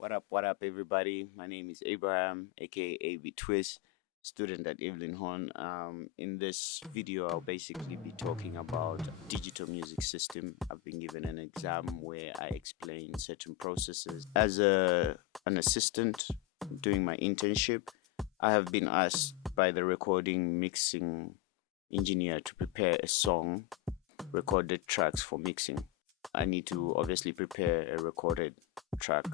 What up, everybody? My name is Abraham, aka AB Twist, student at Evelyn Horn. In this video, I'll basically be talking about digital music system. I've been given an exam where I explain certain processes. As an assistant doing my internship, I have been asked by the recording mixing engineer to prepare a song, recorded tracks for mixing. I need to obviously prepare a recorded track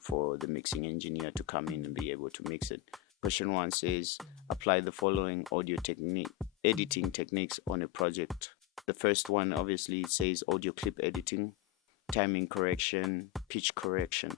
for the mixing engineer to come in and be able to mix it. Question one says, apply the following audio technique editing techniques on a project. The first one, obviously, it says audio clip editing, timing correction, pitch correction.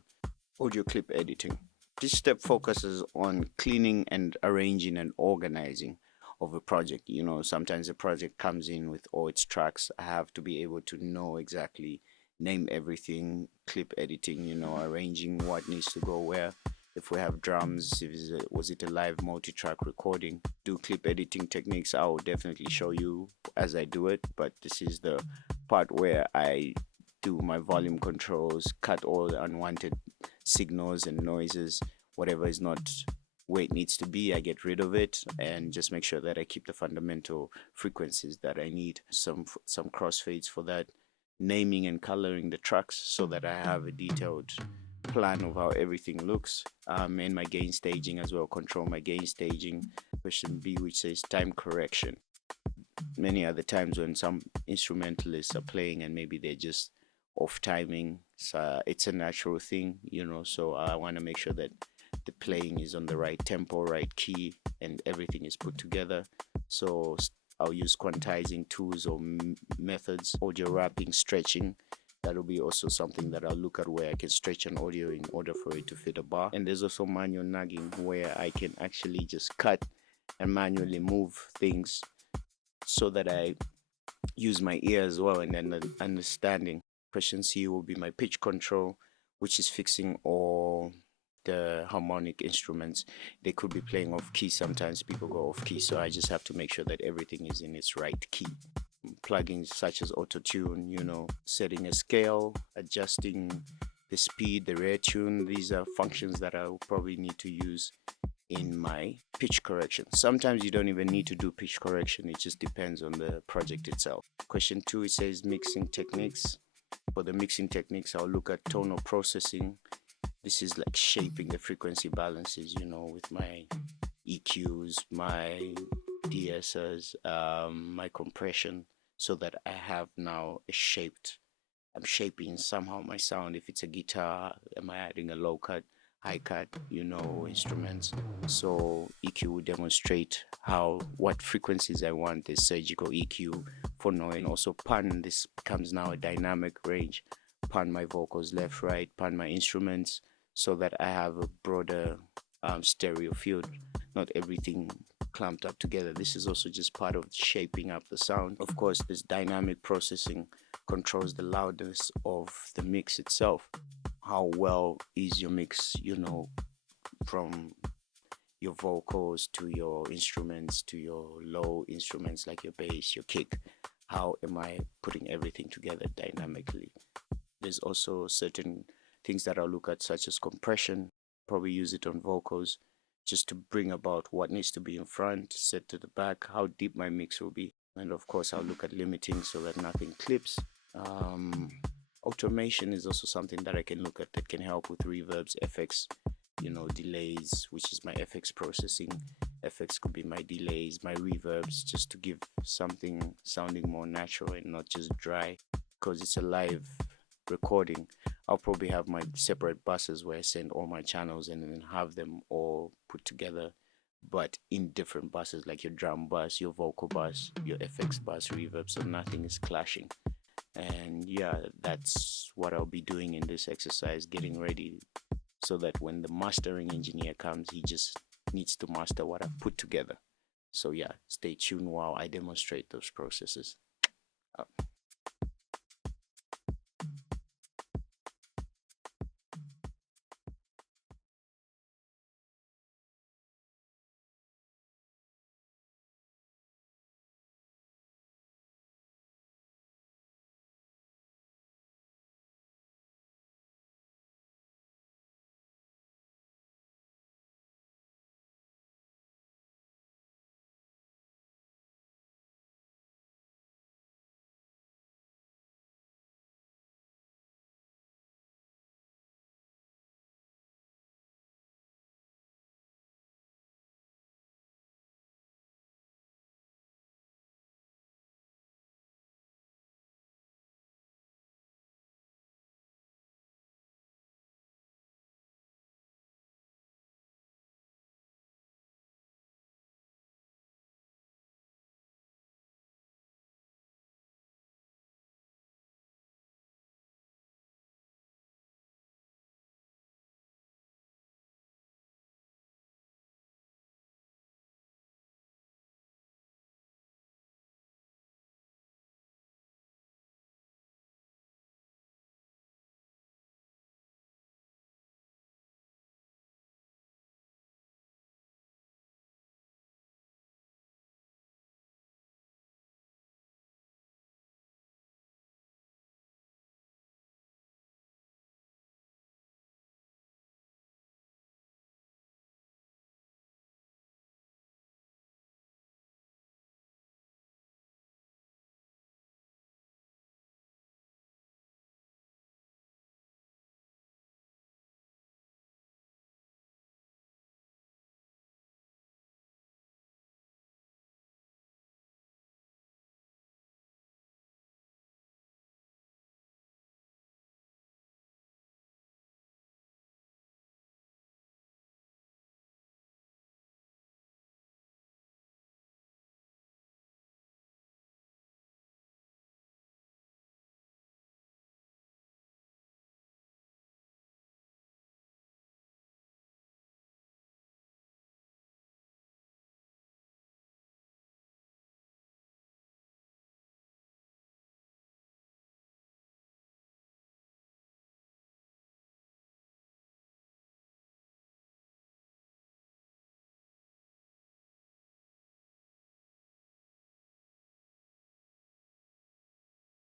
Audio clip editing. This step focuses on cleaning and arranging and organizing of a project. Sometimes a project comes in with all its tracks. I have to be able to know exactly, name everything, clip editing, arranging what needs to go where. If we have drums, was it a live multi-track recording? Do clip editing techniques, I will definitely show you as I do it, but this is the part where I do my volume controls, cut all the unwanted signals and noises. Whatever is not where it needs to be, I get rid of it and just make sure that I keep the fundamental frequencies that I need. Some crossfades for that, naming and coloring the tracks so that I have a detailed plan of how everything looks, and my gain staging as well. Control my gain staging. Question B, which says time correction. Many other times when some instrumentalists are playing and maybe they're just off timing, so it's a natural thing, so I want to make sure that the playing is on the right tempo, right key, and everything is put together. So I'll use quantizing tools or methods, audio wrapping, stretching. That'll be also something that I'll look at, where I can stretch an audio in order for it to fit a bar. And there's also manual nagging, where I can actually just cut and manually move things so that I use my ear as well and then understanding. Question C will be my pitch control, which is fixing all the harmonic instruments. They could be playing off key. Sometimes people go off key, so I just have to make sure that everything is in its right key. Plugins such as auto tune, setting a scale, adjusting the speed, the rare tune. These are functions that I will probably need to use in my pitch correction. Sometimes you don't even need to do pitch correction, it just depends on the project itself. Question 2, it says mixing techniques. For the mixing techniques, I'll look at tonal processing. This is like shaping the frequency balances, with my EQs, my DSs, my compression, so that I have now I'm shaping somehow my sound. If it's a guitar, am I adding a low cut, high cut, instruments. So EQ will demonstrate what frequencies I want. The surgical EQ for noise, and also pan. This becomes now a dynamic range. Pan my vocals left, right, pan my instruments, so that I have a broader stereo field, not everything clamped up together. This is also just part of shaping up the sound. Of course, this dynamic processing controls the loudness of the mix itself. How well is your mix, from your vocals to your instruments to your low instruments like your bass, your kick. How am I putting everything together dynamically? There's also certain things that I'll look at, such as compression. Probably use it on vocals just to bring about what needs to be in front, set to the back, how deep my mix will be. And of course, I'll look at limiting so that nothing clips. Automation is also something that I can look at that can help with reverbs, effects, delays, which is my FX processing. FX could be my delays, my reverbs, just to give something sounding more natural and not just dry, because it's a live recording. I'll probably have my separate buses where I send all my channels and then have them all put together, but in different buses, like your drum bus, your vocal bus, your FX bus, reverb, so nothing is clashing. And yeah, that's what I'll be doing in this exercise, getting ready so that when the mastering engineer comes, he just needs to master what I've put together. So yeah, stay tuned while I demonstrate those processes.